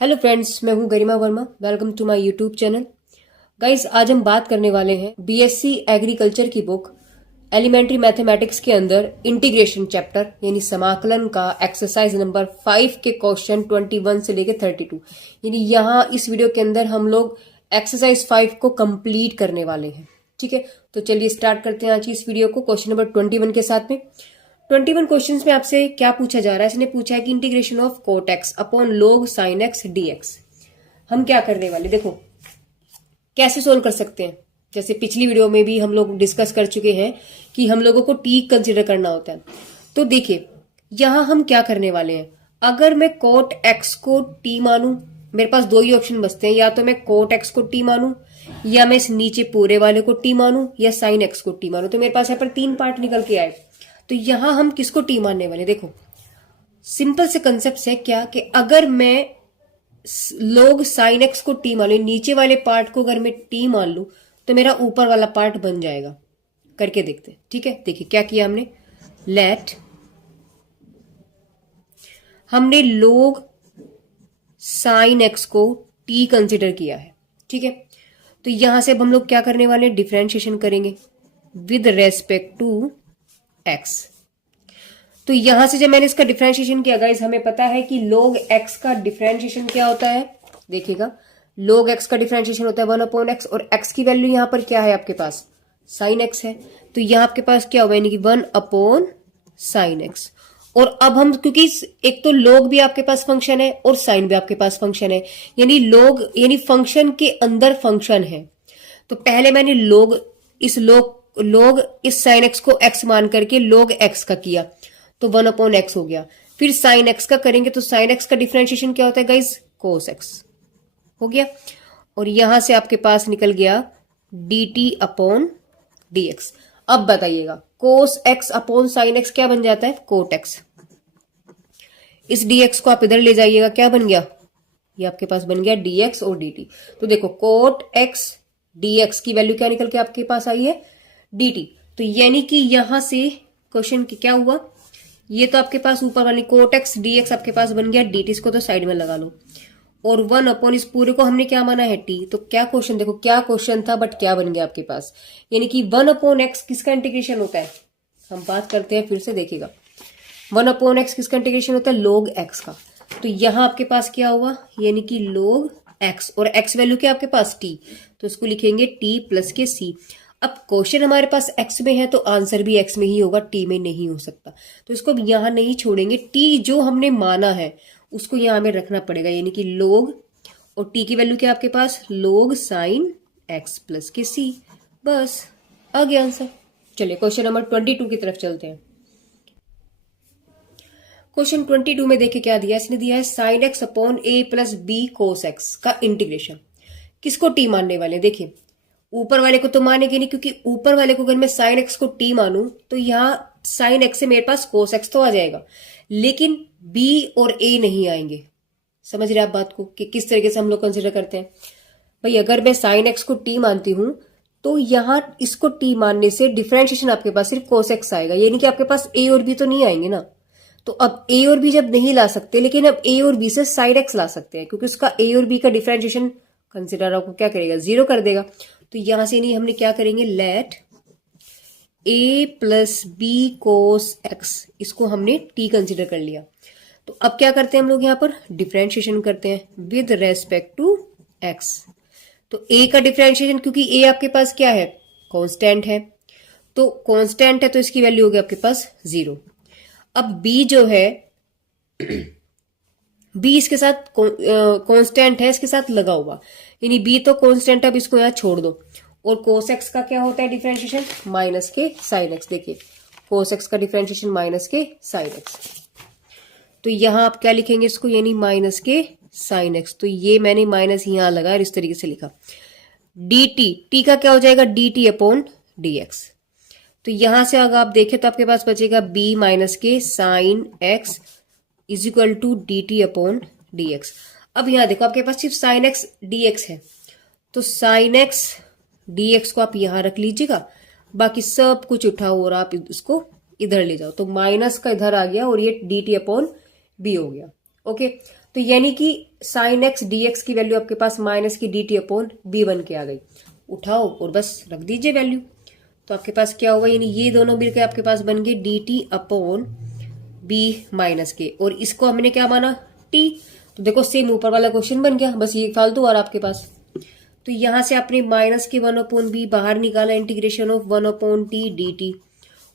Hello friends, मैं हूं Garima Verma. Welcome to my YouTube channel. Guys, आज हम बात करने वाले हैं बीएससी एग्रीकल्चर की बुक एलिमेंट्री मैथमेटिक्स के अंदर इंटीग्रेशन चैप्टर यानी समाकलन का एक्सरसाइज नंबर 5 के क्वेश्चन 21 से लेके 32। यानी यहाँ इस वीडियो के अंदर हम लोग एक्सरसाइज 5 को कंप्लीट करने वाले हैं। ठीक है, तो चलिए स्टार्ट करते हैं आज की इस वीडियो को क्वेश्चन नंबर 21 के साथ में। 21 क्वेश्चंस में आपसे क्या पूछा जा रहा है? इसने पूछा है कि integration of cot x upon log sine x d x हम क्या करने वाले, देखो कैसे सोल्व कर सकते हैं। जैसे पिछली वीडियो में भी हम लोग डिस्कस कर चुके हैं कि हम लोगों को टी कंसिडर करना होता है। तो देखिए यहां हम क्या करने वाले हैं। अगर मैं कोट एक्स को टी मानूं, मेरे पास दो ही ऑप्शन बचते हैं, या तो मैं कोट एक्स को टी मानूं, या मैं इस नीचे पूरे वाले को टी मानूं, या साइन एक्स को टी मानूं। तो मेरे पास यहाँ पर तीन पार्ट निकल के आए। तो यहां हम किसको टी मानने वाले, देखो सिंपल से कंसेप्ट है क्या कि अगर मैं लोग साइन एक्स को टी मान लू, नीचे वाले पार्ट को अगर मैं टी मान लू तो मेरा ऊपर वाला पार्ट बन जाएगा। करके देखते हैं। ठीक है, देखिए क्या किया हमने। लेट हमने लोग साइन एक्स को टी कंसिडर किया है। ठीक है, तो यहां से अब हम लोग क्या करने वाले हैं, डिफरेंशिएशन करेंगे विद रेस्पेक्ट टू एक्स। तो यहां से जब मैंने इसका डिफरेंशिएशन किया गाइस, हमें पता है कि log x का डिफरेंशिएशन क्या होता है। देखिएगा log x का डिफरेंशिएशन होता है 1/x, और x की वैल्यू यहां पर क्या है आपके पास, साइन x है। तो यहां आपके पास क्या होगा, यानी कि 1/sin x। और अब हम क्योंकि एक तो log भी आपके पास फंक्शन है और साइन भी आपके पास फंक्शन है, यानी log यानी फंक्शन के अंदर फंक्शन है। तो पहले मैंने log इस साइन x को x मान करके log x का किया तो 1/x हो गया। फिर साइन x का करेंगे तो साइन x का डिफरेंशिएशन क्या होता है गाइस, कोस x हो गया। और यहां से आपके पास निकल गया dt अपॉन dx। अब बताइएगा कोस x अपॉन साइन x क्या बन जाता है, कोट x। इस dx को आप इधर ले जाइएगा, क्या बन गया, ये आपके पास बन गया dx और dt। तो देखो कोट x dx की वैल्यू क्या निकल के आपके पास आई है, dt। तो यानी कि यहां से क्वेश्चन क्या हुआ, ये तो आपके पास ऊपर वाली कोट एक्स डी एक्स आपके पास बन गया dt, इसको तो साइड में लगा लो। और 1 इस पूरे को हमने क्या माना है, t। तो क्या क्वेश्चन, देखो क्या क्वेश्चन था बट क्या बन गया आपके पास, यानी कि 1/x किसका इंटीग्रेशन होता है। हम बात करते हैं फिर से, देखिएगा 1/x किसका इंटीग्रेशन होता है, log x का। तो यहां आपके पास क्या हुआ, यानी कि log x, और x वैल्यू क्या आपके पास t, तो इसको लिखेंगे t प्लस के c। अब क्वेश्चन हमारे पास x में है तो आंसर भी x में ही होगा, t में नहीं हो सकता। तो इसको यहां नहीं छोड़ेंगे, t जो हमने माना है उसको यहां हमें रखना पड़ेगा, यानी कि log, और t की वैल्यू क्या आपके पास, log साइन x प्लस के c। बस आ गया आंसर। चलिए क्वेश्चन नंबर 22 की तरफ चलते हैं। क्वेश्चन 22 में देखिए क्या दिया, इसने दिया है साइन एक्स अपॉन ए प्लस बी कोस एक्स का इंटीग्रेशन। किसको टी मानने वाले, देखिए ऊपर वाले को तो मानेंगे नहीं, क्योंकि ऊपर वाले को अगर मैं साइन एक्स को टी मानूं तो यहां साइन एक्स से मेरे पास कोस एक्स तो आ जाएगा, लेकिन बी और ए नहीं आएंगे। समझ रहे आप बात को कि किस तरीके से हम लोग कंसिडर करते हैं। भाई अगर मैं साइन एक्स को टी मानती हूं तो यहां इसको टी मानने से डिफरेंशिएशन आपके पास सिर्फ कोस एक्स आएगा, यानी कि आपके पास ए और बी तो नहीं आएंगे ना। तो अब ए और बी जब नहीं ला सकते, लेकिन अब ए और बी से साइन एक्स ला सकते हैं, क्योंकि उसका ए और बी का डिफरेंशिएशन कंसिडर आपको क्या करेगा, 0 कर देगा। तो यहां से नहीं हमने क्या करेंगे, let a plus b cos x, इसको हमने t कंसिडर कर लिया। तो अब क्या करते हैं हम लोग, यहां पर डिफरेंशिएशन करते हैं विद रेस्पेक्ट टू x। तो a का डिफरेंशिएशन, क्योंकि a आपके पास क्या है, कांस्टेंट है, तो कांस्टेंट है तो इसकी वैल्यू हो गई आपके पास 0। अब b जो है b इसके साथ कांस्टेंट है, इसके साथ लगा हुआ, यानी b तो कांस्टेंट, अब इसको यहां छोड़ दो। और कोस एक्स का क्या होता है differentiation, minus K sine x. देखिए कोस एक्स का differentiation minus K sine x. तो यहां आप क्या लिखेंगे इसको, यानी माइनस के साइन एक्स। तो ये मैंने माइनस यहां लगाया और इस तरीके से लिखा। डी टी का क्या हो जाएगा, D t upon d x. तो यहां से अगर आप देखें तो आपके पास बचेगा b minus K sine x is equal to d t upon d x. अब यहां देखो आपके पास सिर्फ साइन एक्स डी एक्स है, तो साइन एक्स डी एक्स को आप यहां रख लीजिएगा, बाकी सब कुछ उठाओ और आप इसको इधर ले जाओ। तो माइनस का इधर आ गया और ये डी टी अपॉन बी हो गया। ओके, तो यानी कि साइन एक्स डी एक्स की वैल्यू आपके पास माइनस की डी टी अपॉन बी बन के आ गई। उठाओ और बस रख दीजिए वैल्यू। तो आपके पास क्या होगा, यानी ये दोनों मिलकर आपके पास बन गए d t upon b minus K, और इसको हमने क्या माना, टी। तो देखो सेम ऊपर वाला क्वेश्चन बन गया, बस ये फालतू आ रहा आपके पास। तो यहां से आपने माइनस के 1 अपॉन बी बाहर निकाला, integration of 1 upon T D T,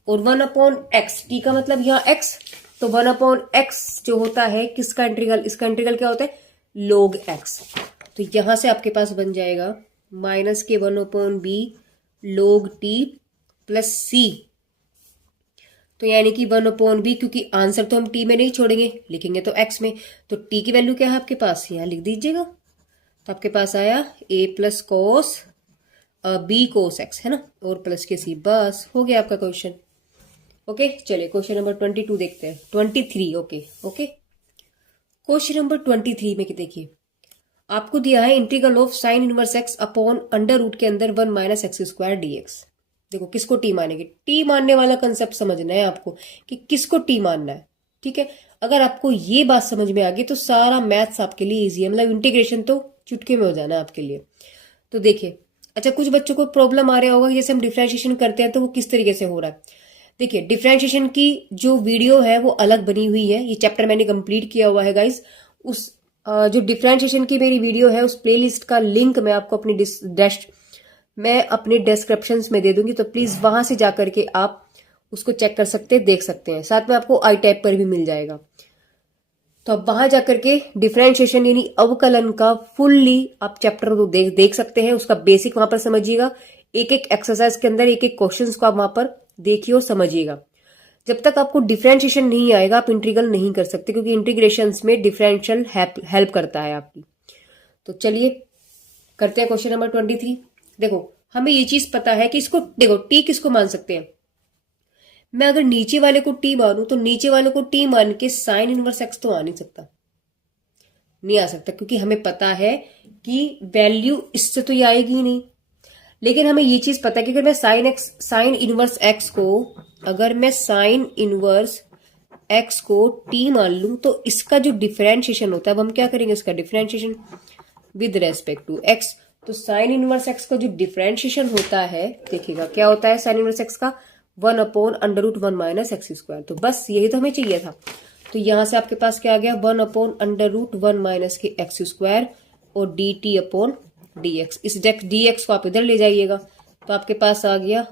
और 1 अपॉन एक्स, टी का मतलब यहाँ एक्स, तो 1 अपॉन एक्स जो होता है किसका इंटीग्रल, इसका इंटीग्रल क्या होता है, log एक्स। तो यहां से आपके पास बन जाएगा minus K 1 upon B log T plus C. तो यानी कि 1 अपॉन बी, क्योंकि आंसर तो हम टी में नहीं छोड़ेंगे, लिखेंगे तो एक्स में, तो टी की वैल्यू क्या है आपके पास, यहां लिख दीजिएगा। तो आपके पास आया A plus cos B cos X, है ना, और प्लस के सी, बस हो गया आपका क्वेश्चन। ओके चलिए क्वेश्चन नंबर 22 देखते हैं, 23। ओके क्वेश्चन नंबर 23 में देखिए, आपको दिया है integral of sine inverse x upon under root के अंदर 1 माइनस एक्स स्क्वायर डीएक्स। देखो किसको टी मानेंगे, टी मानने वाला कंसेप्ट समझना है आपको कि किसको टी मानना है। ठीक है, अगर आपको ये बात समझ में आ गई तो सारा मैथ्स आपके लिए इजी है, मतलब इंटीग्रेशन तो चुटकी में हो जाना है आपके लिए। तो देखिए, अच्छा कुछ बच्चों को प्रॉब्लम आ रहा होगा, जैसे हम डिफरेंशिएशन करते हैं तो वो किस तरीके से हो रहा है। देखिए डिफरेंशिएशन की जो वीडियो है वो अलग बनी हुई है, ये चैप्टर मैंने कंप्लीट किया हुआ है गाइस। उस जो डिफरेंशिएशन की मेरी वीडियो है उस प्लेलिस्ट का लिंक मैं आपको अपने डिस्क्रिप्शन में दे दूंगी, तो प्लीज वहां से जाकर के आप उसको चेक कर सकते हैं, देख सकते हैं। साथ में आपको आई टैब पर भी मिल जाएगा, तो आप वहां जाकर के डिफरेंशिएशन यानी अवकलन का फुल्ली आप चैप्टर को देख सकते हैं। उसका बेसिक वहां पर समझिएगा, एक एक एक्सरसाइज के अंदर एक एक क्वेश्चंस को आप वहां पर देखिए और समझिएगा। जब तक आपको डिफरेंशिएशन नहीं आएगा आप इंटीग्रल नहीं कर सकते, क्योंकि इंटीग्रेशंस में डिफरेंशियल हेल्प करता है आपकी। तो चलिए करते हैं क्वेश्चन नंबर 23। देखो हमें ये चीज पता है कि इसको, देखो टी किसको मान सकते हैं, मैं अगर नीचे वाले को टी मानूं तो नीचे वाले को टी मान के साइन इनवर्स एक्स तो आ नहीं सकता, नहीं आ सकता, क्योंकि हमें पता है कि वैल्यू इससे तो ये आएगी ही नहीं। लेकिन हमें ये चीज पता है कि अगर मैं साइन इनवर्स एक्स को, अगर मैं साइन इनवर्स एक्स को टी मान लूं तो इसका जो डिफरेंशिएशन होता है, अब हम क्या करेंगे, इसका differentiation with respect to x. तो साइन इनवर्स एक्स का जो डिफरेंशिएशन होता है, देखिएगा क्या होता है साइन इनवर्स एक्स का, 1 upon under root 1 minus x square. तो बस यही तो हमें चाहिए था। तो यहां से आपके पास क्या आ गया, 1 upon under root 1 minus k x square और डी टी अपॉन dx। इस dx को आप इधर ले जाइएगा, तो आपके पास आ गया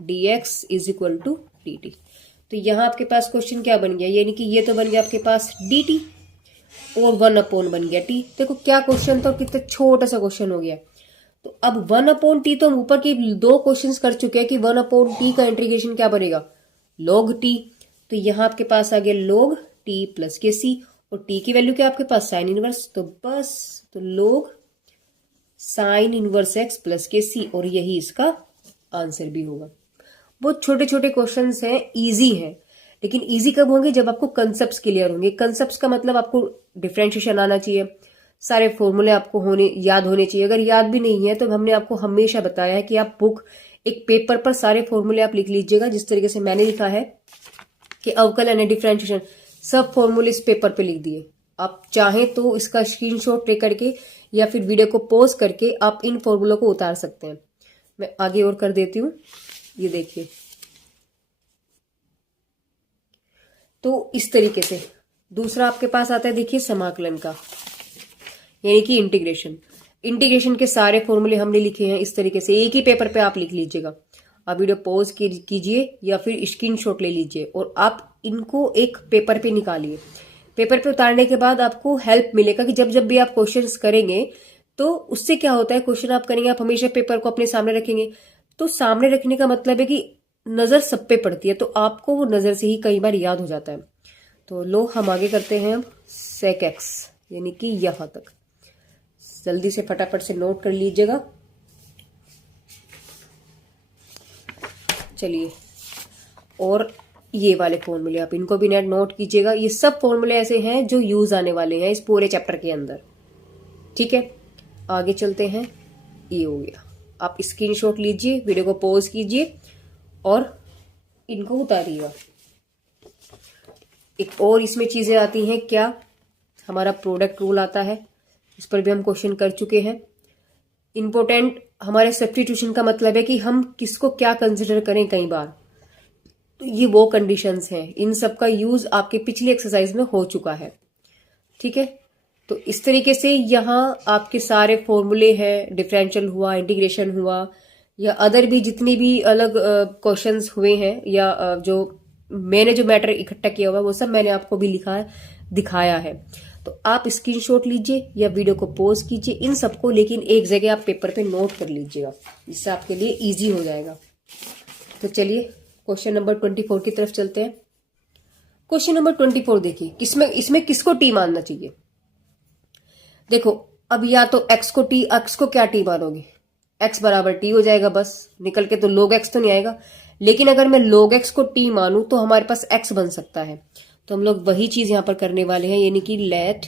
dx is equal to dt। तो यहां आपके पास क्वेश्चन क्या बन गया, यानी कि ये तो बन गया आपके पास dt और 1 अपॉन बन गया t। देखो क्या क्वेश्चन था, कितना छोटा सा क्वेश्चन हो गया। तो अब 1 अपॉन टी तो हम ऊपर के 2 क्वेश्चंस कर चुके हैं कि 1 अपॉन टी का इंटीग्रेशन क्या बनेगा, log t। तो यहां आपके पास आ गया log t प्लस के सी, और t की वैल्यू क्या आपके पास साइन इनवर्स, तो बस तो log sign inverse x plus K सी, और यही इसका आंसर भी होगा। बहुत छोटे छोटे क्वेश्चंस हैं, इजी हैं, लेकिन इजी कब होंगे, जब आपको कंसेप्ट्स क्लियर होंगे। कंसेप्ट्स का मतलब आपको डिफरेंशिएशन आना चाहिए, सारे फॉर्मूले आपको याद होने चाहिए। अगर याद भी नहीं है तो हमने आपको हमेशा बताया है कि आप बुक एक पेपर पर सारे फॉर्मूले आप लिख लीजिएगा, जिस तरीके से मैंने लिखा है कि अवकलन है, डिफरेंशिएशन, सब फॉर्मूले इस पेपर पे लिख दिए। आप चाहें तो इसका स्क्रीनशॉट लेकर के या फिर वीडियो को पॉज करके आप इन फॉर्मूलों को उतार सकते हैं। मैं आगे और कर देती हूं, ये देखिए। तो इस तरीके से दूसरा आपके पास आता है, देखिए समाकलन का, यानी कि इंटीग्रेशन के सारे फॉर्मूले हमने लिखे हैं इस तरीके से, एक ही पेपर पे आप लिख लीजिएगा। आप वीडियो पॉज कीजिए या फिर स्क्रीनशॉट ले लीजिए और आप इनको एक पेपर पे निकालिए। पेपर पे उतारने के बाद आपको हेल्प मिलेगा कि जब जब भी आप क्वेश्चंस करेंगे तो उससे क्या होता है, क्वेश्चन आप करेंगे, आप हमेशा पेपर को अपने सामने रखेंगे। तो सामने रखने का मतलब है कि नजर सब पे पड़ती है, तो आपको वो नजर से ही कई बार याद हो जाता है। तो लो हम आगे करते हैं अब सेक एक्स, यानी कि यहां तक जल्दी से फटाफट से नोट कर लीजिएगा। चलिए, और ये वाले फॉर्मूले आप इनको भी नेट नोट कीजिएगा। ये सब फॉर्मूले ऐसे हैं जो यूज आने वाले हैं इस पूरे चैप्टर के अंदर। ठीक है, आगे चलते हैं। ये हो गया, आप स्क्रीनशॉट लीजिए, वीडियो को पॉज कीजिए और इनको उतारिएगा। एक और इसमें चीजें आती हैं क्या, हमारा प्रोडक्ट रूल आता है, इस पर भी हम क्वेश्चन कर चुके हैं। इंपॉर्टेंट हमारे सब्स्टिट्यूशन का मतलब है कि हम किसको क्या कंसिडर करें कई बार, तो ये वो कंडीशंस हैं, इन सब का यूज आपके पिछली एक्सरसाइज में हो चुका है। ठीक है, तो इस तरीके से यहाँ आपके सारे फॉर्मूले हैं, डिफरेंशियल हुआ, इंटीग्रेशन हुआ, या अदर भी जितनी भी अलग क्वेश्चंस हुए हैं, या जो मैंने जो मैटर इकट्ठा किया हुआ वो सब मैंने आपको भी लिखा है, दिखाया है। तो आप स्क्रीनशॉट लीजिए या वीडियो को पॉज कीजिए इन सबको, लेकिन एक जगह आप पेपर पे नोट कर लीजिएगा, इससे आपके लिए इजी हो जाएगा। तो चलिए क्वेश्चन नंबर 24 की तरफ चलते हैं। क्वेश्चन नंबर 24 देखिए, इसमें किसको टी मानना चाहिए। देखो अब या तो एक्स को क्या टी मानोगे, एक्स बराबर टी हो जाएगा, बस निकल के तो log x तो नहीं आएगा। लेकिन अगर मैं log x को टी मानूं तो हमारे पास x बन सकता है, तो हम लोग वही चीज यहां पर करने वाले हैं, यानी कि लेट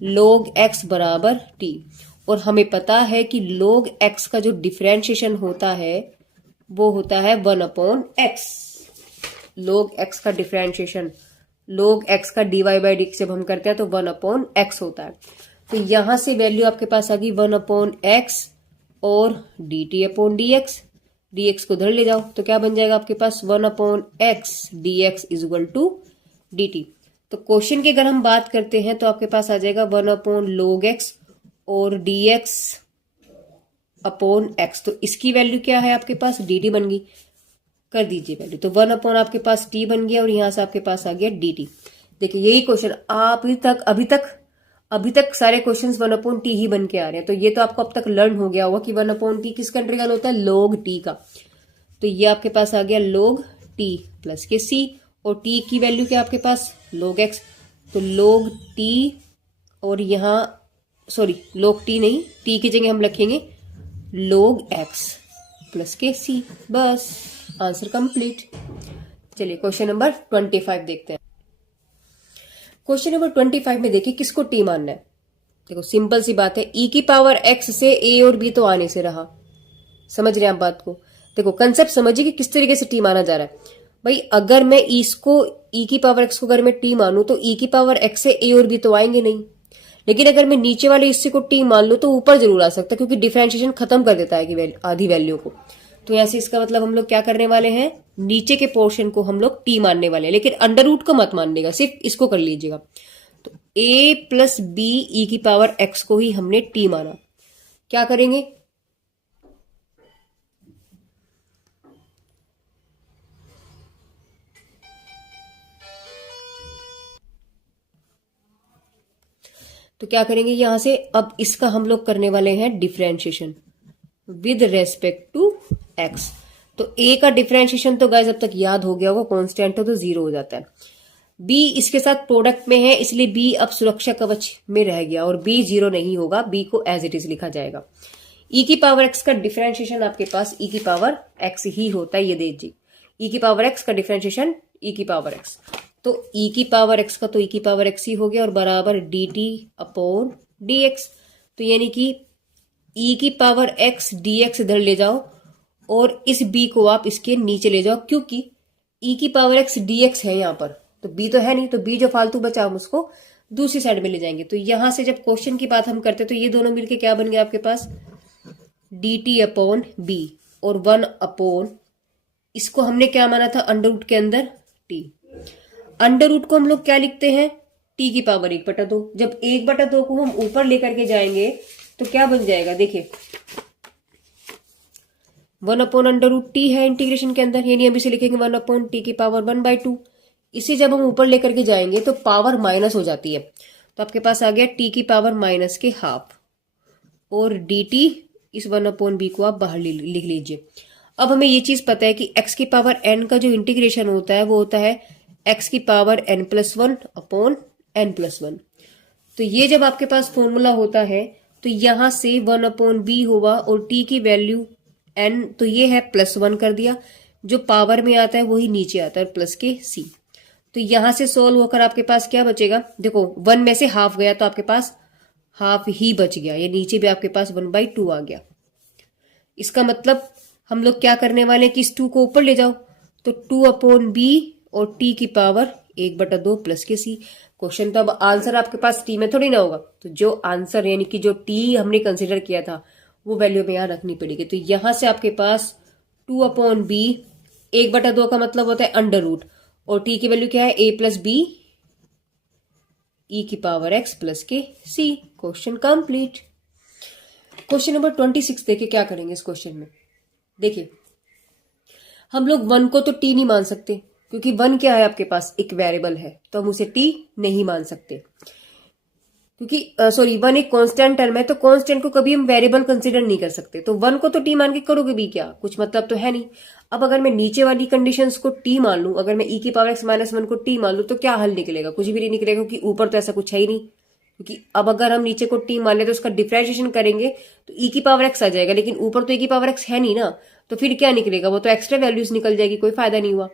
log x बराबर टी। और हमें पता है कि log x का जो डिफरेंशिएशन होता है वो होता है 1/x। log x का डिफरेंशिएशन, log x का dy/dx जब हम करते हैं तो 1/x होता है। तो यहां से वैल्यू आपके पास आ गई 1/x और dt/dx, dx को उधर ले जाओ तो क्या बन जाएगा आपके पास 1/x dx is equal to dt। तो क्वेश्चन की अगर हम बात करते हैं तो आपके पास आ जाएगा 1/log x और dx अपॉन x। तो इसकी वैल्यू क्या है आपके पास, dt बन गई, कर दीजिए वैल्यू, तो 1 आपके पास t बन गया और यहां से आपके पास आ गया dt। देखिए यही क्वेश्चन अभी तक सारे क्वेश्चंस 1/t ही बन के आ रहे हैं। तो ये तो आपको अब तक लर्न हो गया होगा कि 1/t किसका इंटीग्रल होता है, log t का। तो ये आपके पास आ गया log t प्लस के c, और t की वैल्यू क्या आपके पास log x, तो log t और यहाँ log t नहीं, t की जगह हम रखेंगे log x प्लस के c, बस आंसर कंप्लीट। चलिए क्वेश्चन नंबर 25 देखते हैं। क्वेश्चन नंबर 25 में देखिए किसको टी मानना है। देखो सिंपल सी बात है, e की पावर x से a और b तो आने से रहा, समझ रहे हैं आप बात को। देखो कंसेप्ट समझिए कि किस तरीके से टी माना जा रहा है। भाई अगर मैं इसको e की पावर x को अगर मैं टी मानूं तो e की पावर x से a और b तो आएंगे नहीं, लेकिन अगर मैं नीचे वाले हिस्से को टी मान लूं तो ऊपर जरूर आ सकता है, क्योंकि डिफरेंशिएशन खत्म कर देता है कि आधी वैल्यू को। तो यहां से इसका मतलब हम लोग क्या करने वाले हैं, नीचे के पोर्शन को हम लोग टी मानने वाले हैं, लेकिन अंडर रूट को मत माननेगा, सिर्फ इसको कर लीजिएगा। तो a प्लस बी ई की पावर x को ही हमने टी माना। क्या करेंगे, तो क्या करेंगे यहां से, अब इसका हम लोग करने वाले हैं differentiation with respect to x। तो a का डिफरेंशिएशन तो गाइस अब तक याद हो गया होगा, कांस्टेंट है तो 0 हो जाता है। b इसके साथ प्रोडक्ट में है, इसलिए b अब सुरक्षा कवच में रह गया और b 0 नहीं होगा, b को एज इट इज लिखा जाएगा। e की पावर x का डिफरेंशिएशन आपके पास e की पावर x ही होता है, ये देखिए e की पावर x का डिफरेंशिएशन e की पावर x, तो e की पावर x का तो e की पावर x ही हो गया और बराबर dt अपॉन dx। तो यानी कि e की पावर x dx इधर ले जाओ और इस b को आप इसके नीचे ले जाओ, क्योंकि e की पावर x dx है यहाँ पर, तो b तो है नहीं, तो b जो फालतू बचा हम उसको दूसरी साइड में ले जाएंगे। तो यहां से जब क्वेश्चन की बात हम करते तो ये दोनों मिलके क्या बन गया आपके पास dt अपॉन b और 1 अपॉन, इसको हमने क्या माना था अंडर रूट के अंदर t। अंडर रूट को हम लोग क्या लिखते हैं, t की पावर 1/2। जब 1/2 को हम ऊपर लेकर के जाएंगे तो क्या बन जाएगा, देखिए 1 अपॉन अंडर रूट टी है इंटीग्रेशन के अंदर, यानी हम इसे लिखेंगे 1 अपॉन टी की पावर 1/2। इसे जब हम ऊपर लेकर के जाएंगे तो पावर माइनस हो जाती है, तो आपके पास आ गया टी की पावर माइनस के हाफ और dt, इस 1 अपॉन बी को आप बाहर लिख लीजिए। अब हमें ये चीज पता है कि x की पावर n का जो इंटीग्रेशन होता है वो होता है x की पावर n+1 अपॉन n+1। तो ये जब आपके पास फॉर्मूला होता है तो यहां से 1 अपॉन बी होगा और t की वैल्यू n, तो ये है +1 कर दिया, जो पावर में आता है वही नीचे आता है प्लस के c। तो यहां से सोल्व होकर आपके पास क्या बचेगा, देखो 1 में से हाफ गया तो आपके पास हाफ ही बच गया, ये नीचे भी आपके पास 1/2 आ गया। इसका मतलब हम लोग क्या करने वाले हैं कि इस 2 को ऊपर ले जाओ, तो 2 अपॉन बी और t की पावर 1/2 प्लस के c। क्वेश्चन तो अब आंसर आपके पास टी में थोड़ी ना होगा, तो जो आंसर यानी कि जो टी हमने कंसिडर किया था वो वैल्यू में यहाँ रखनी पड़ेगी। तो यहां से आपके पास 2/b, 1/2 का मतलब होता है अंडर रूट, और टी की वैल्यू क्या है a plus B e⁻x plus K C. Question complete. Question number 26 देखिए क्या करेंगे इस क्वेश्चन में। देखिए हम लोग 1 को तो टी नहीं मान सकते, क्योंकि 1 क्या है आपके पास, एक वेरिएबल है, तो हम उसे टी नहीं मान सकते, क्योंकि सॉरी 1 एक कांस्टेंट टर्म है, तो कांस्टेंट को कभी हम वेरिएबल कंसीडर नहीं कर सकते। तो 1 को तो टी मान के करोगे भी क्या, कुछ मतलब तो है नहीं। अब अगर मैं नीचे वाली कंडीशंस को टी मान लूं, अगर मैं e⁻x-1 को टी मान लूं, तो क्या हल निकलेगा, कुछ भी नहीं निकलेगा, क्योंकि ऊपर तो ऐसा कुछ है ही नहीं। क्योंकि अब अगर हम नीचे को टी मान ले तो उसका डिफरेंशिएशन करेंगे तो e⁻x आ जाएगा, लेकिन ऊपर तो e⁻x है नहीं ना, तो फिर क्या निकलेगा, वो तो एक्स्ट्रा वैल्यूज निकल जाएगी, कोई फायदा नहीं हुआ।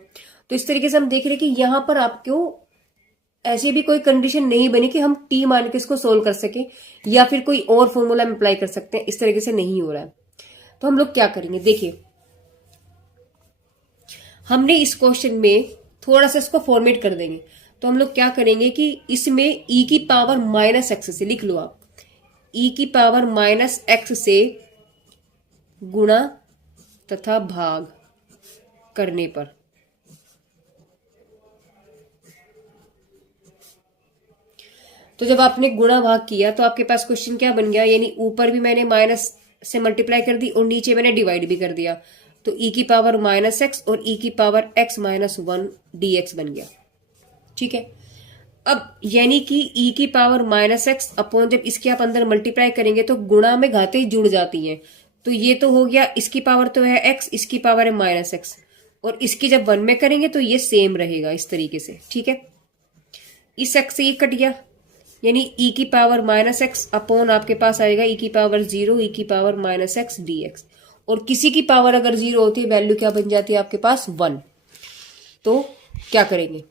तो इस तरीके से हम देख रहे हैं कि यहां पर आपको ऐसी भी कोई कंडीशन नहीं बनी कि हम टी मान के इसको सोल्व कर सके, या फिर कोई और फॉर्मूला हम अप्लाई कर सकते हैं, इस तरीके से नहीं हो रहा है। तो हम लोग क्या करेंगे, देखिए हमने इस क्वेश्चन में थोड़ा सा इसको फॉर्मेट कर देंगे। तो हम लोग क्या करेंगे कि इसमें e⁻−x से लिख लो आप, e⁻−x से गुणा तथा भाग करने पर तो जब आपने गुणा भाग किया तो आपके पास क्वेश्चन क्या बन गया, यानी ऊपर भी मैंने माइनस से मल्टीप्लाई कर दी और नीचे मैंने डिवाइड भी कर दिया, तो e⁻−x और e⁻x-1 dx बन गया। ठीक है, अब यानी कि e⁻−x अपॉन, जब इसके आप अंदर मल्टीप्लाई करेंगे तो गुणा में घाते जुड़ जाती हैं, तो ये तो हो गया, इसकी पावर तो है x, इसकी पावर है -x, और इसकी जब 1 में करेंगे तो ये सेम रहेगा इस तरीके से। ठीक है, इस x से ये कट गया, यानी e⁻−x अपॉन आपके पास आएगा e⁻0 e⁻−x dx, और किसी की पावर अगर 0 होती है वैल्यू क्या बन जाती है आपके पास 1। तो क्या करेंगे,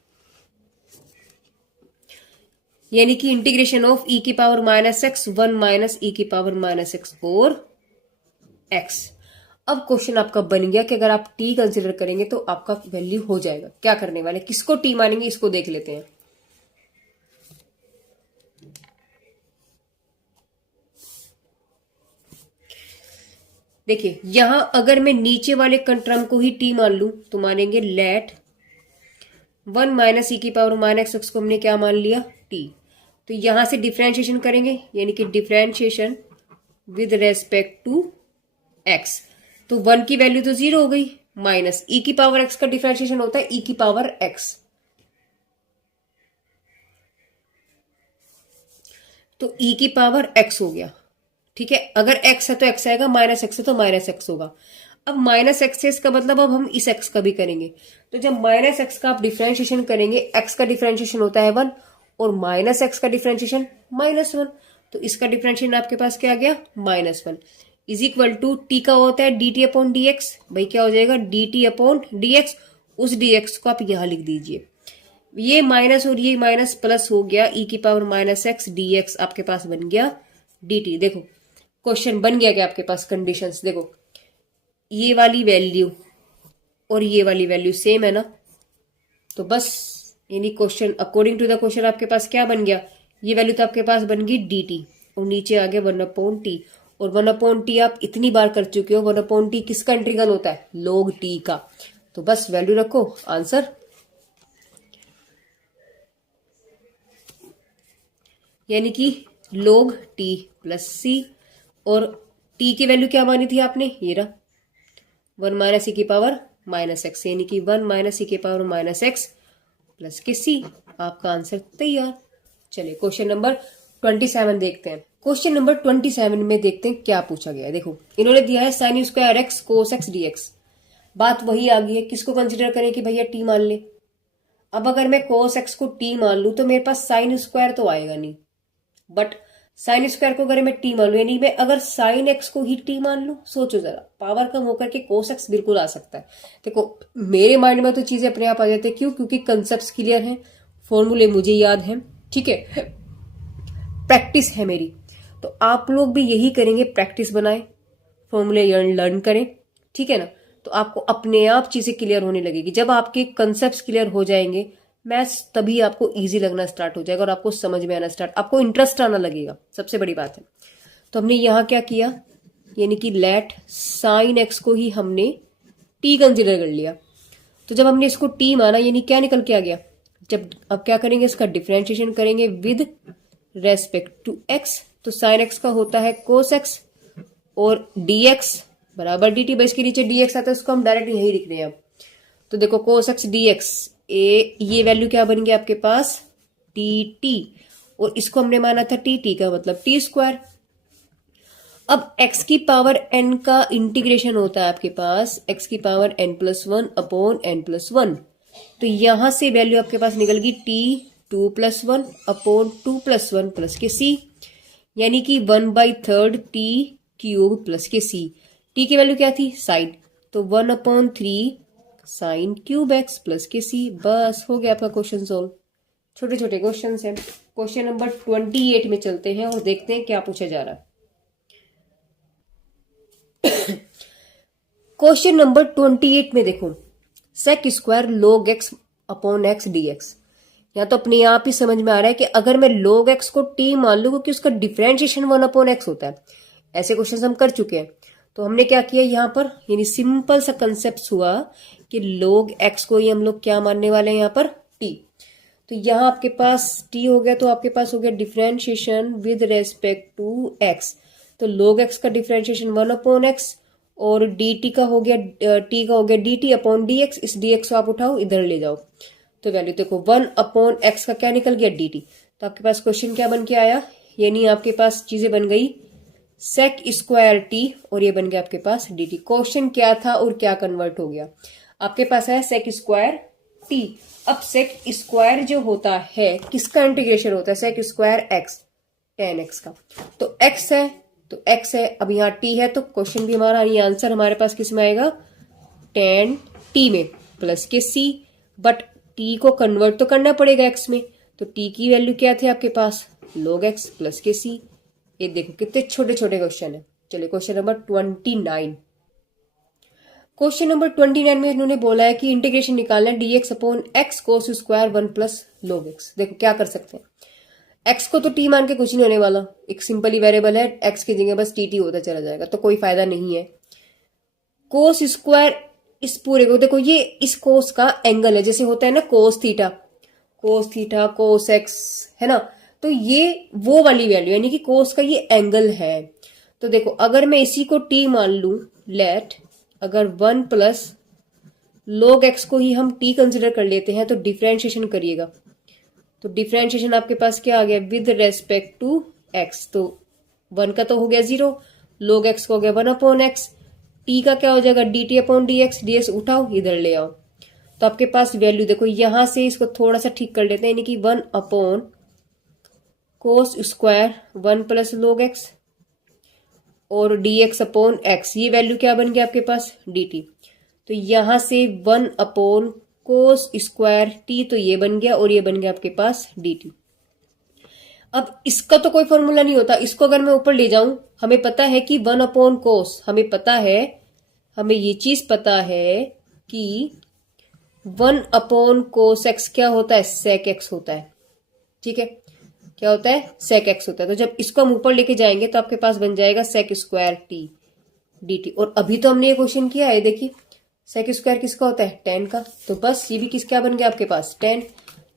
यानी कि integration of e⁻−x 1 minus e⁻−x और x। अब क्वेश्चन आपका बन गया कि अगर आप t कंसिडर करेंगे तो आपका वैल्यू हो जाएगा। क्या करने वाले, किसको t मानेंगे इसको देख लेते हैं। देखिए यहां अगर मैं नीचे वाले टर्म को ही t मान लूं तो मानेंगे लेट 1 माइनस e⁻−x को हमने क्या मान लिया, t। तो यहां से डिफरेंशिएशन करेंगे, यानी कि differentiation with respect to x, तो 1 की वैल्यू तो 0 हो गई, माइनस e⁻x का डिफरेंशिएशन होता है e⁻x, तो e⁻x हो गया। ठीक है, अगर x है तो x आएगा, -x है तो -x होगा। अब -x है, इसका मतलब अब हम इस x का भी करेंगे, तो जब -x का आप डिफरेंशिएशन करेंगे, x का डिफरेंशिएशन होता है 1 और -x का डिफरेंशिएशन -1, तो इसका डिफरेंशिएशन आपके पास क्या आ गया, -1 इज इक्वल टू टी का होता है dt अपॉन dx। भाई क्या हो जाएगा, dt अपॉन dx, उस dx को आप यहां लिख दीजिए, ये माइनस और ये माइनस प्लस हो गया, e⁻−x dx आपके पास बन गया dt। देखो क्वेश्चन बन गया क्या आपके पास, कंडीशंस देखो, ये वाली वैल्यू और ये वाली वैल्यू सेम है ना, तो बस यानी question according to the question आपके पास क्या बन गया, ये वैल्यू तो आपके पास बन गई dt और नीचे आ गया 1/t, और 1/t आप इतनी बार कर चुके हो, 1/t किसका इंटीग्रल होता है, log t का, तो बस वैल्यू रखो, आंसर यानी कि log t प्लस c, और t की वैल्यू क्या मानी थी आपने, ये रहा 1 माइनस e⁻−x, यानी कि 1 माइनस e⁻−x प्लस के c। आपका आंसर तैयार। चलिए क्वेश्चन नंबर 27 देखते हैं। क्वेश्चन नंबर 27 में देखते हैं क्या पूछा गया है। देखो इन्होंने दिया है sin square x cos x dx, बात वही आ गई है, किसको कंसिडर करें कि भैया t मान ले। अब अगर मैं cos x को t मान लू तो मेरे पास sin स्क्वायर तो आएगा नहीं, बट साइन स्क्वायर को अगर मैं टी मान लू, यानी मैं अगर साइन एक्स को ही टी मान लू, सोचो जरा, पावर कम होकर के कोस एक्स बिल्कुल आ सकता है। देखो मेरे माइंड में तो चीजें अपने आप आ जाती है, क्यों, क्योंकि कंसेप्ट क्लियर हैं, फॉर्मूले मुझे याद हैं, ठीक है, प्रैक्टिस है मेरी। तो आप लोग भी यही करेंगे, प्रैक्टिस बनाएं, फॉर्मूले लर्न करें, ठीक है ना, तो आपको अपने आप चीजें क्लियर होने लगेगी। जब आपके कंसेप्ट क्लियर हो जाएंगे मैथ्स तभी आपको इजी लगना स्टार्ट हो जाएगा और आपको समझ में आना स्टार्ट, आपको इंटरेस्ट आना लगेगा, सबसे बड़ी बात है। तो हमने यहाँ क्या किया, यानी कि लेट साइन एक्स को ही हमने टी कंसिडर कर लिया। तो जब हमने इसको टी माना यानी क्या निकल के आ गया, जब अब क्या करेंगे, इसका डिफरेंशिएशन करेंगे विद रेस्पेक्ट टू एक्स, तो साइन एक्स का होता है कोस एक्स और डी एक्स बराबर डी टी। बस के नीचे डी एक्स आता है, उसको हम डायरेक्ट यही लिख रहे हैं अब। तो देखो कोस एक्स डी एक्स, ये वैल्यू क्या बन गया आपके पास, टी टी, और इसको हमने माना था टी टी का मतलब टी स्क्वायर। अब x की पावर n का इंटीग्रेशन होता है आपके पास x की पावर n+1 अपॉन n+1। तो यहां से वैल्यू आपके पास निकल गई t 2+1 अपॉन 2+1 प्लस के c, यानी कि 1/3 t क्यूब प्लस के c। t की वैल्यू क्या थी, साइन, तो 1/3 साइन क्यूब x प्लस के c। बस हो गया आपका क्वेश्चन सॉल्व। छोटे छोटे क्वेश्चन हैं। क्वेश्चन नंबर 28 में चलते हैं और देखते हैं क्या पूछा जा रहा है। क्वेश्चन नंबर 28 में देखो, sec square log x upon x d x. यहाँ तो अपने आप ही समझ में आ रहा है कि अगर मैं log x को t मान लूं क्योंकि उसका डिफरेंशिएशन 1/x होता है। ऐसे क्वेश्चन हम कर चुके हैं। तो हमने क्या किया यहाँ पर, यानी सिंपल सा कंसेप्ट हुआ कि log x को ही हम लोग क्या मानने वाले हैं यहाँ पर, t। तो यहाँ आपके पास t हो गया, तो आपके पास हो गया differentiation with respect to x। तो log x का डिफरेंशिएशन 1/x और dt का हो गया, t का हो गया dt अपॉन dx। इस dx को आप उठाओ इधर ले जाओ, तो वैल्यू देखो 1/x का क्या निकल गया, dt। तो आपके पास क्वेश्चन क्या बन के आया, यानी आपके पास चीजें बन गई सेक स्क्वायर t और ये बन गया आपके पास dt। क्वेश्चन क्या था और क्या कन्वर्ट हो गया, आपके पास है सेक स्क्वायर t। अब सेक स्क्वायर जो होता है किसका इंटीग्रेशन होता है, sec square x, tan x का। तो x है तो x है, अब यहाँ t है, तो क्वेश्चन भी हमारा ये आंसर हमारे पास किस में आएगा, tan t में प्लस के c। बट t को कन्वर्ट तो करना पड़ेगा x में, तो t की वैल्यू क्या थे आपके पास, log x प्लस के c। ये देखो कितने छोटे छोटे क्वेश्चन है। चलिए क्वेश्चन नंबर 29। क्वेश्चन नंबर 29 में इन्होंने बोला है कि इंटीग्रेशन निकालना है dx upon x cos square 1 plus log x। देखो क्या कर सकते हैं, x को तो t मान के कुछ नहीं होने वाला, एक सिंपल ही वेरिएबल है, x की जगह बस टी होता चला जाएगा, तो कोई फायदा नहीं है। कोस स्क्वायर, इस पूरे को देखो, ये इस कोस का एंगल है, जैसे होता है ना कोस थीटा कोस एक्स, है ना। तो ये वो वाली वैल्यू यानी कि कोस का ये एंगल है। तो देखो अगर मैं इसी को t मान लू, लेट अगर 1 प्लस log x को ही हम t कंसिडर कर लेते हैं, तो डिफरेंशिएशन करिएगा, तो डिफरेंशिएशन आपके पास क्या आ गया, विद रेस्पेक्ट टू x। तो 1 का तो हो गया 0, log x को हो गया 1/x, t का क्या हो जाएगा dt अपॉन dx, dx उठाओ इधर ले आओ। तो आपके पास वैल्यू देखो, यहां से इसको थोड़ा सा ठीक कर लेते हैं, यानी कि 1 upon cos square 1 plus log x और dx अपॉन x, ये वैल्यू क्या बन गया आपके पास, dt। तो यहां से 1 अपॉन कोस स्क्वायर t, तो ये बन गया और ये बन गया आपके पास dt। अब इसका तो कोई फॉर्मूला नहीं होता, इसको अगर मैं ऊपर ले जाऊं, हमें पता है कि 1 अपॉन कोस, हमें पता है, हमें ये चीज पता है कि 1 अपॉन कोस एक्स क्या होता है, सेक एक्स होता है, ठीक है, क्या होता है, सेक एक्स होता है। तो जब इसको हम ऊपर लेके जाएंगे तो आपके पास बन जाएगा सेक स्क्वायर टी dt। और अभी तो हमने ये क्वेश्चन किया है, देखिए सेक स्क्वायर किसका होता है, tan का, तो बस ये भी क्या बन गया आपके पास, tan।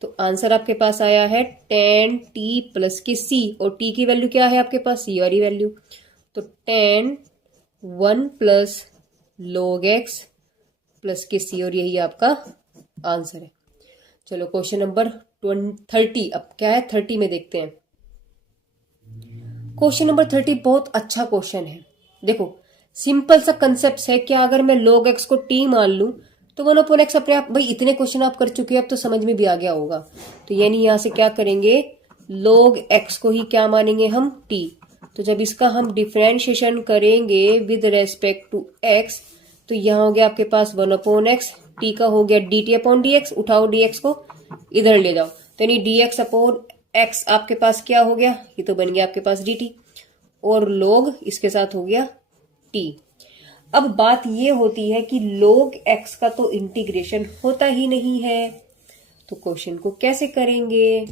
तो आंसर आपके पास आया है tan t प्लस के c, और t की वैल्यू क्या है आपके पास, ये वाली वैल्यू। तो tan 1 plus log x plus के c, और यही आपका आंसर है। चलो क्वेश्चन नंबर 30, अब क्या है 30 में देखते हैं। क्वेश्चन नंबर 30 बहुत अच्छा क्वेश्चन है। देखो सिंपल सा कंसेप्ट है, क्या अगर मैं log x को t मान लूं तो 1/x अपने आप, भाई इतने क्वेश्चन आप कर चुके हैं, अब तो समझ में भी आ गया होगा। तो यानी यहां से क्या करेंगे, log x को ही क्या मानेंगे हम, t। तो जब इसका हम डिफरेंशिएशन करेंगे विद रेस्पेक्ट टू x, तो यहां हो गया आपके पास 1/x, t का हो गया dt अपॉन dx, उठाओ dx को इधर ले जाओ, तो यानी dx अपॉन x आपके पास क्या हो गया, ये तो बन गया आपके पास dt, और log इसके साथ हो गया t। अब बात ये होती है कि log x का तो इंटीग्रेशन होता ही नहीं है, तो क्वेश्चन को कैसे करेंगे?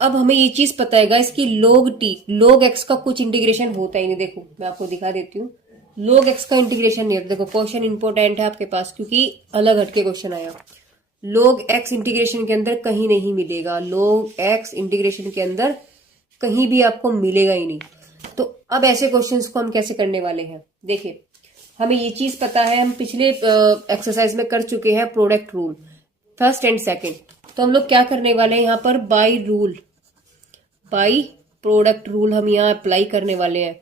अब हमें ये चीज पता है गाइस कि log t log x का कुछ इंटीग्रेशन होता ही नहीं। देखो मैं आपको दिखा देती हूँ, log x का इंटीग्रेशन नहीं होता। देखो क्वेश्चन इंपॉर्टेंट है आपके पास क्योंकि अलग हटके क्वेश्चन आया। log x इंटीग्रेशन के अंदर कहीं नहीं मिलेगा, log x इंटीग्रेशन के अंदर कहीं भी आपको मिलेगा ही नहीं। तो अब ऐसे क्वेश्चंस को हम कैसे करने वाले हैं? देखिए हमें ये चीज पता है, हम पिछले एक्सरसाइज में कर चुके हैं product rule first and second. तो हम लोग क्या करने वाले हैं यहाँ पर, बाई प्रोडक्ट रूल हम यहाँ अप्लाई करने वाले हैं।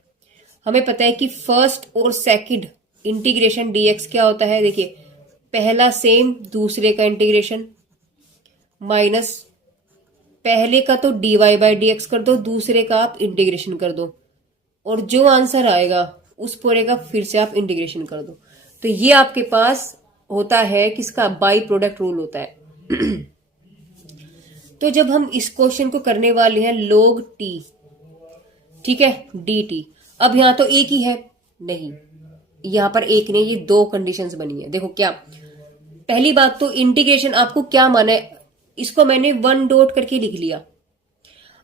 हमें पता है कि फर्स्ट और सेकंड इंटीग्रेशन dx क्या होता है। देखिए पहला सेम दूसरे का इंटीग्रेशन माइनस पहले का तो dy बाई dx कर दो, दूसरे का आप इंटीग्रेशन कर दो और जो आंसर आएगा उस पूरे का फिर से आप इंटीग्रेशन कर दो। तो ये आपके पास होता है किसका, बाई प्रोडक्ट रूल होता है। तो जब हम इस क्वेश्चन को करने वाले हैं log t, ठीक है, dt, अब यहां तो एक ही है, नहीं यहां पर एक नहीं, ये दो कंडीशंस बनी है। देखो क्या, पहली बात तो इंटीग्रेशन आपको क्या माना है, इसको मैंने वन डॉट करके लिख लिया।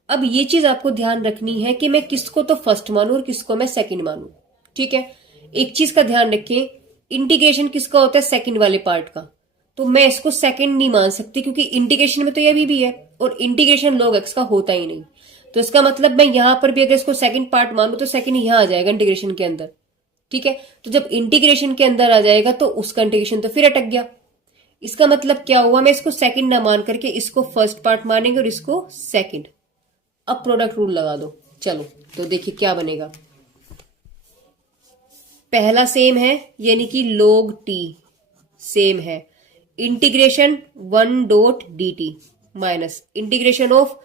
अब ये चीज आपको ध्यान रखनी है कि मैं किसको तो फर्स्ट मानू और किसको मैं सेकंड मानू, ठीक है। एक चीज का ध्यान रखिए, इंटीग्रेशन किसका होता है, सेकंड वाले पार्ट का, तो मैं इसको सेकंड नहीं मान सकती क्योंकि इंटीग्रेशन में तो ये भी है और इंटीग्रेशन log x का होता ही नहीं। तो इसका मतलब मैं यहां पर भी अगर इसको सेकंड पार्ट मानू तो सेकंड यहां आ जाएगा इंटीग्रेशन के अंदर, ठीक है। तो जब इंटीग्रेशन के अंदर आ जाएगा तो उसका इंटीग्रेशन तो फिर अटक गया। इसका मतलब क्या हुआ, मैं इसको सेकंड ना मान करके इसको फर्स्ट पार्ट मानेंगे और इसको सेकंड। अब प्रोडक्ट रूल लगा दो, चलो तो देखिए क्या बनेगा। पहला सेम है यानी कि log t सेम है, integration one dot dt minus integration of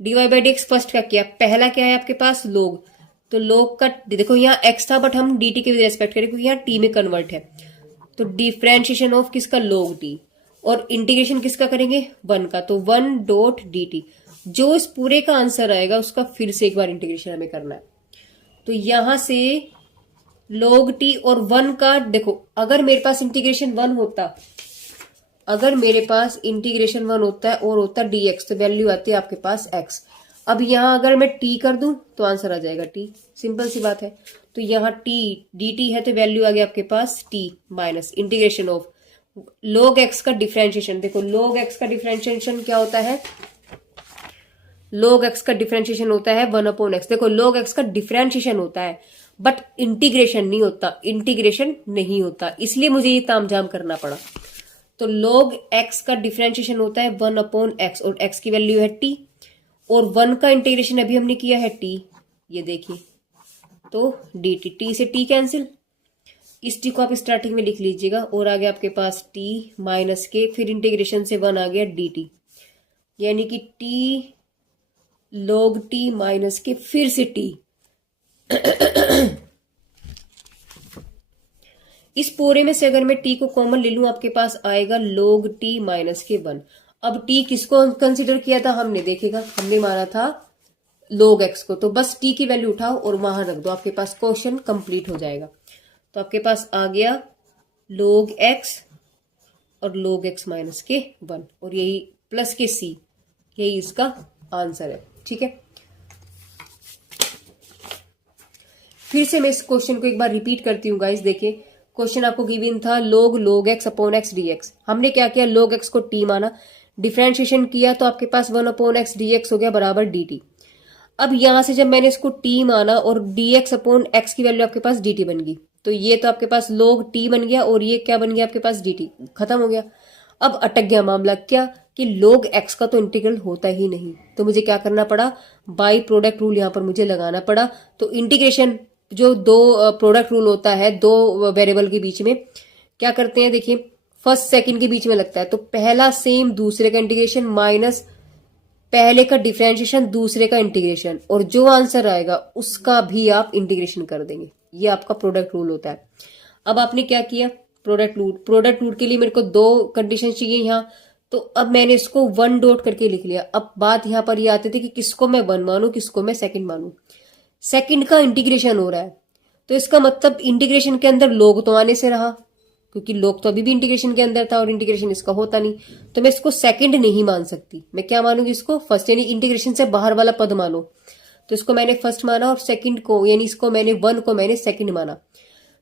dy by dx first का किया, पहला क्या है आपके पास log, तो log का देखो यहाँ x था बट हम dt के रेस्पेक्ट करें क्योंकि यहाँ t में कन्वर्ट है, तो डिफ्रेंशिएशन ऑफ किसका log t और इंटीग्रेशन किसका करेंगे वन का, तो वन डॉट dt। जो इस पूरे का आंसर आएगा उसका फिर से एक बार इंटीग्रेशन हमें करना है। तो यहां से log t और वन का, देखो अगर मेरे पास इंटीग्रेशन वन होता, अगर मेरे पास इंटीग्रेशन वन होता है और होता dx, तो वैल्यू आती है आपके पास x। अब यहां अगर मैं t कर दूं तो आंसर आ जाएगा t, सिंपल सी बात है। तो यहां t dt है तो वैल्यू आ गया आपके पास t minus integration of log x का डिफरेंशिएशन। देखो log x का डिफरेंशिएशन क्या होता है, log x का डिफरेंशिएशन होता है वन अपॉन एक्स। देखो log x का डिफरेंशिएशन होता है बट इंटीग्रेशन नहीं होता, इंटीग्रेशन नहीं होता, इसलिए मुझे ये तामझाम करना पड़ा। तो log x का डिफरेंशिएशन होता है वन अपॉन एक्स और x की वैल्यू है t और वन का इंटीग्रेशन अभी हमने किया है t, ये देखिए तो dt, t से t कैंसिल, इस t को आप स्टार्टिंग में लिख लीजिएगा और आ गया आपके पास t माइनस के, फिर इंटीग्रेशन से वन आ गया dt, यानी कि t log t माइनस के फिर से t। इस पूरे में से अगर मैं t को कॉमन ले लूं आपके पास आएगा log t माइनस के वन। अब t किसको कंसिडर किया था हमने, देखेगा हमने माना था log x को, तो बस t की वैल्यू उठाओ और वहां रख दो, आपके पास क्वेश्चन कंप्लीट हो जाएगा। तो आपके पास आ गया log x और log x माइनस के वन और यही प्लस के c, यही इसका आंसर है, ठीक है। फिर से मैं इस क्वेश्चन को एक बार रिपीट करती हूँ गाइस। देखिए क्वेश्चन आपको गिवन था log x upon x dx, हमने क्या किया log x को t माना, डिफरेंशिएशन किया तो आपके पास वन अपॉन x dx हो गया बराबर dt। अब यहां से जब मैंने इसको t माना और dx अपॉन x की वैल्यू आपके पास dt बन गई, तो ये तो आपके पास log t बन गया और ये क्या बन गया आपके पास dt, खत्म हो गया। अब अटक गया मामला क्या कि log x का तो इंटीग्रल होता ही नहीं, तो मुझे क्या करना पड़ा, बाई प्रोडक्ट रूल यहां पर मुझे लगाना पड़ा। तो इंटीग्रेशन जो दो प्रोडक्ट रूल होता है दो वेरिएबल के बीच में, क्या करते हैं देखिए फर्स्ट सेकंड के बीच में लगता है, तो पहला सेम दूसरे का इंटीग्रेशन माइनस पहले का डिफरेंशिएशन दूसरे का इंटीग्रेशन और जो आंसर आएगा उसका भी आप इंटीग्रेशन कर देंगे, ये आपका प्रोडक्ट रूल होता है। अब आपने क्या किया, प्रोडक्ट रूल के लिए मेरे को दो कंडीशन चाहिए यहाँ, तो अब मैंने इसको वन डॉट करके लिख लिया। अब बात यहाँ पर ये आती थी कि किसको मैं वन मानू किसको मैं सेकंड मानू। सेकंड का इंटीग्रेशन हो रहा है तो इसका मतलब इंटीग्रेशन के अंदर log तो आने से रहा क्योंकि लोग तो अभी भी इंटीग्रेशन के अंदर था और इंटीग्रेशन इसका होता नहीं, तो मैं इसको सेकंड नहीं मान सकती। मैं क्या मानूंगी इसको? फर्स्ट, यानी इंटीग्रेशन से बाहर वाला पद मानो। तो इसको मैंने फर्स्ट माना और सेकंड को, यानी इसको मैंने 1 को मैंने सेकंड माना।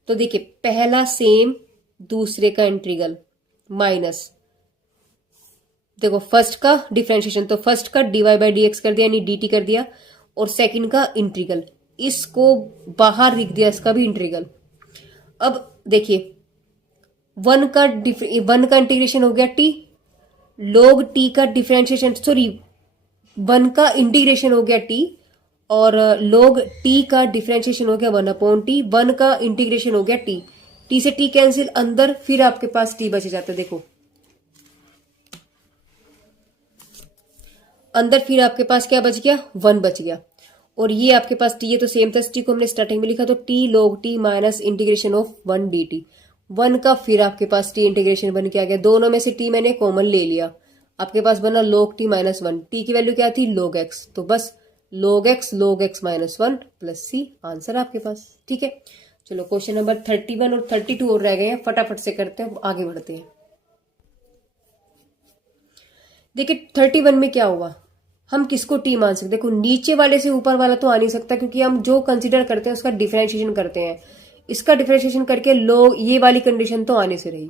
तो देखिए, पहला सेम, दूसरे का इंटीग्रल माइनस, देखो फर्स्ट का डिफरेंशिएशन, तो फर्स्ट का डीवाई बाई डी एक्स कर दिया यानी dt कर दिया, और सेकंड का इंटीग्रल, इसको बाहर लिख दिया, इसका भी इंटीग्रल। अब देखिए, वन का इंटीग्रेशन हो गया t, log t का डिफरेंशिएशन, सॉरी, 1 का इंटीग्रेशन हो गया t, और log t का डिफरेंशिएशन हो गया 1/t, 1 का इंटीग्रेशन हो गया t, t से t कैंसिल, अंदर फिर आपके पास t बच जाता है। देखो अंदर फिर आपके पास क्या बच गया? 1 बच गया, और ये आपके पास t है तो सेम था, t को हमने स्टार्टिंग में लिखा, तो t log t minus integration of 1 dt, 1 का फिर आपके पास t इंटीग्रेशन बन के आ गया, दोनों में से t मैंने कॉमन ले लिया, आपके पास बना log t माइनस 1, t की वैल्यू क्या थी? log x, तो बस log x minus 1 plus c, answer आपके पास। ठीक है, चलो क्वेश्चन नंबर 31 और 32 और रह गए हैं, फटाफट से करते हैं, आगे बढ़ते हैं। देखिए 31 में क्या हुआ, हम किसको टी मान सकते? देखो नीचे वाले से ऊपर वाला तो आ नहीं सकता, क्योंकि हम जो कंसीडर करते हैं उसका डिफरेंशिएशन करते हैं, इसका डिफरेंशिएशन करके लोग ये वाली कंडीशन तो आने से रही,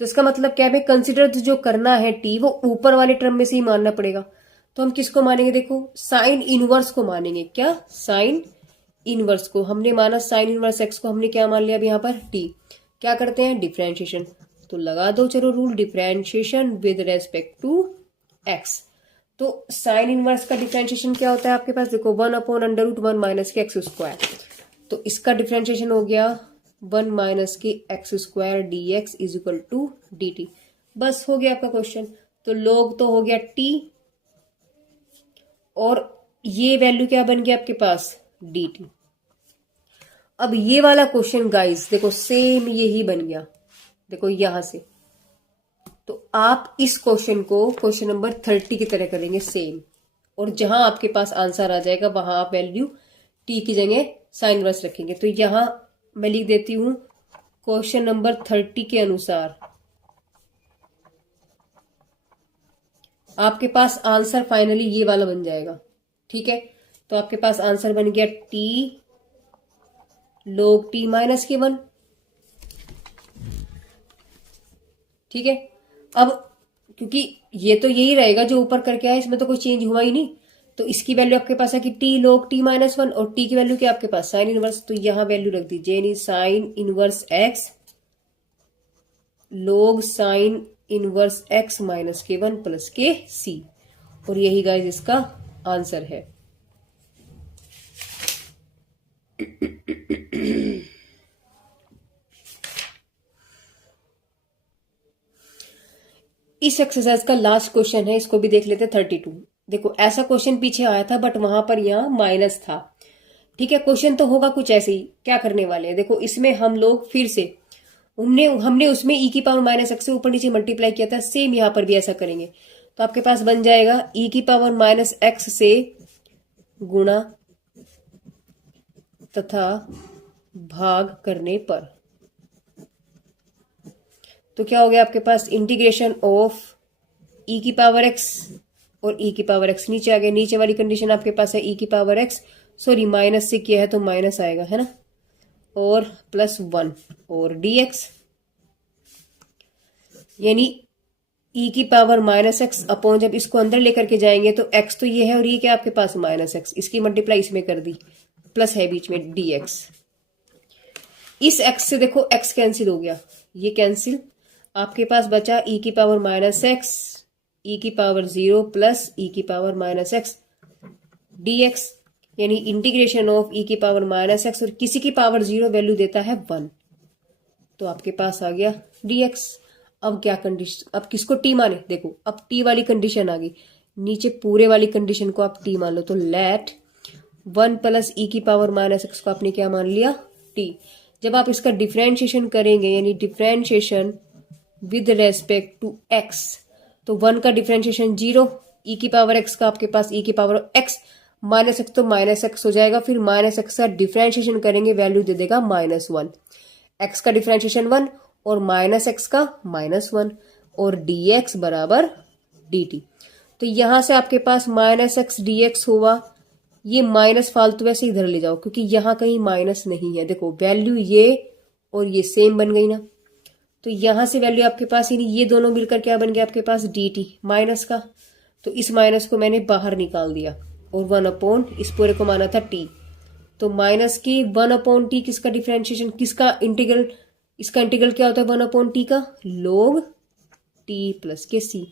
तो इसका मतलब क्या है, कंसीडर जो करना है टी वो ऊपर वाले टर्म में से ही मानना पड़ेगा। तो हम किसको मानेंगे? देखो साइन इनवर्स को मानेंगे। क्या? साइन इनवर्स को हमने माना, साइन इनवर्स एक्स को हमने क्या मान लिया अब यहाँ पर? टी। क्या करते हैं? डिफरेंशिएशन, तो लगा दो चलो rule, differentiation with respect to x. तो साइन इनवर्स का डिफरेंशिएशन क्या होता है आपके पास? देखो 1/√1 माइनस के एक्स स्क्वायर, तो इसका डिफरेंशिएशन हो गया 1 minus k x square d x is equal to d t. बस हो गया आपका क्वेश्चन। तो लोग तो हो गया टी, और ये वैल्यू क्या बन गया आपके पास? D T. अब ये वाला क्वेश्चन गाइस देखो सेम यही बन गया, देखो यहां से, तो आप इस क्वेश्चन को क्वेश्चन नंबर 30 की तरह करेंगे सेम, और जहां आपके पास आंसर आ जाएगा वहां आप वैल्यू टी की जगह साइन इनवर्स रखेंगे। तो यहां मैं लिख देती हूं क्वेश्चन नंबर 30 के अनुसार आपके पास आंसर फाइनली ये वाला बन जाएगा। ठीक है, तो आपके पास आंसर बन गया T log t minus K 1। ठीक है, अब क्योंकि ये तो यही रहेगा जो ऊपर करके आया, इसमें तो कोई चेंज हुआ ही नहीं, तो इसकी वैल्यू आपके पास है कि t log t माइनस 1, और t की वैल्यू क्या आपके पास? साइन इनवर्स, तो यहां वैल्यू रख दीजिए, यानी sine inverse x log sine inverse x minus K 1 plus के c, और यही गाइस इसका आंसर है। इस एक्सरसाइज का लास्ट क्वेश्चन है, इसको भी देख लेते हैं 32। देखो ऐसा क्वेश्चन पीछे आया था बट वहां पर यहाँ माइनस था। ठीक है, क्वेश्चन तो होगा कुछ ऐसे ही। क्या करने वाले हैं? देखो इसमें हम लोग फिर से हमने उसमें e की पावर माइनस एक्स से ऊपर नीचे मल्टीप्लाई किया था, सेम यहाँ पर भी ऐसा करेंगे। तो आपके पास बन जाएगा e की पावर माइनस एक्स से गुणा तथा भाग करने पर, तो क्या हो गया आपके पास? इंटीग्रेशन ऑफ e की पावर x, और e की पावर x नीचे आ गया, नीचे वाली कंडीशन आपके पास है e की पावर x, सॉरी माइनस से किया है तो माइनस आएगा, है ना, और प्लस 1 और dx, यानी e की पावर माइनस एक्स अपॉन, जब इसको अंदर लेकर के जाएंगे तो x तो ये है और ये क्या आपके पास? माइनस एक्स, इसकी मल्टीप्लाई इसमें कर दी, प्लस है बीच में dx। इस x से देखो x कैंसिल हो गया, ये कैंसिल, आपके पास बचा e की पावर माइनस एक्स, e की पावर 0 प्लस e की पावर माइनस एक्स dx, यानी इंटीग्रेशन ऑफ e की पावर माइनस एक्स, और किसी की पावर 0 वैल्यू देता है 1, तो आपके पास आ गया dx। अब क्या कंडीशन, अब किसको t माने? देखो अब t वाली कंडीशन आ गई, नीचे पूरे वाली कंडीशन को आप t मान लो, तो लेट 1 प्लस e की पावर माइनस एक्स को आपने क्या मान लिया? t। जब आप इसका डिफरेंशिएशन करेंगे, यानी differentiation with respect to x, तो 1 का डिफरेंशिएशन 0, e की पावर x का आपके पास e की पावर x माइनस एक्स, तो माइनस एक्स हो जाएगा, फिर माइनस एक्स का डिफरेंशिएशन करेंगे, वैल्यू दे देगा -1, x का डिफरेंशिएशन 1 और माइनस एक्स का -1 और dx बराबर dt। तो यहां से आपके पास माइनस एक्स dx हुआ, ये माइनस फालतू वैसे इधर ले जाओ क्योंकि यहां कहीं माइनस नहीं है। देखो वैल्यू ये और ये सेम बन गई ना, तो यहां से वैल्यू आपके पास यानी ये दोनों मिलकर क्या बन गया आपके पास dt माइनस का, तो इस माइनस को मैंने बाहर निकाल दिया और 1 इस पूरे को माना था t, तो माइनस की 1/t किसका डिफरेंशिएशन, किसका इंटीग्रल, इसका इंटीग्रल क्या होता है 1/t का, log t प्लस के c।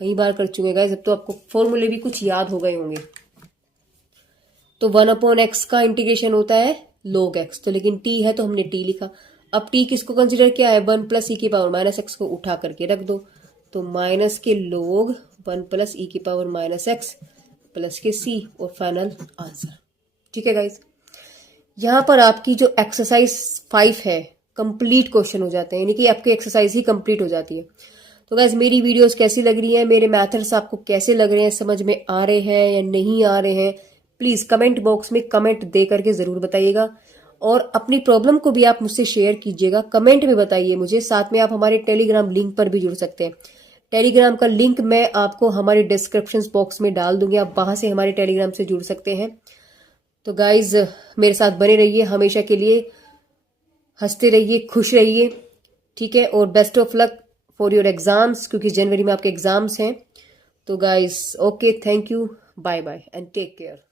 कई बार कर चुके गाइस, अब तो आपको फॉर्मूले भी कुछ याद हो गए होंगे। तो 1/x का इंटीग्रेशन होता है log x, तो लेकिन t है तो हमने t लिखा। अब t किसको कंसिडर किया है 1 प्लस e की पावर माइनस एक्स को उठा करके रख दो, तो माइनस के log 1 प्लस e की पावर माइनस एक्स प्लस के c और फाइनल आंसर। ठीक है गाइस, यहां पर आपकी जो एक्सरसाइज 5 है कंप्लीट क्वेश्चन हो जाते हैं, यानी कि आपकी एक्सरसाइज ही कंप्लीट हो जाती है। तो गाइस मेरी वीडियोस कैसी लग रही हैं, मेरे मेथड्स आपको कैसे लग रहे हैं, समझ में आ रहे हैं या नहीं आ रहे हैं, प्लीज कमेंट बॉक्स में कमेंट दे करके जरूर बताइएगा। और अपनी प्रॉब्लम को भी आप मुझसे शेयर कीजिएगा, कमेंट में बताइए मुझे। साथ में आप हमारे टेलीग्राम लिंक पर भी जुड़ सकते हैं। टेलीग्राम का लिंक मैं आपको हमारे डिस्क्रिप्शन बॉक्स में डाल दूंगी, आप वहां से हमारे टेलीग्राम से जुड़ सकते हैं। तो गाइज मेरे साथ बने रहिए हमेशा के लिए, हंसते रहिए, खुश रहिए, ठीक है। और best of luck for your exams, क्योंकि जनवरी में आपके एग्जाम्स हैं। तो guys okay, thank you, bye bye and take care.